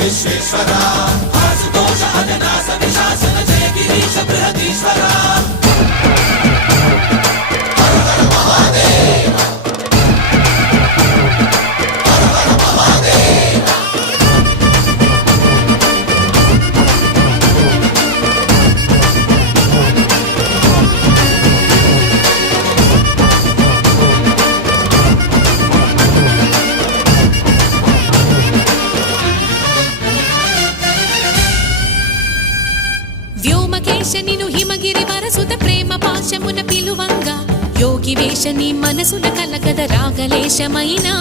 విశ్వేశ్వరా ఆశుతోష అజనాస విశాసన జయ గిరీశ బృహదీశ్వరా వ్యోమకేశనిను హిమగిరి వరసుత ప్రేమ పాశమున పిలువంగా యోగి వేషని మనసున కలకద రాగలేశమైనా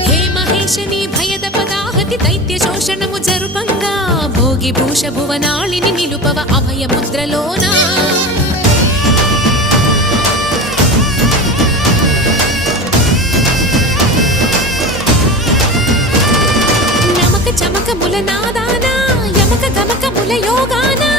హే మహేశని భయద పదాహతి దైత్య శోషణము జరుపంగా భోగి భూష భువనాళిని నిలుపవ అభయ ముద్రలోనా నమక చమక ముల నాదానా యమక గమక ముల యోగానా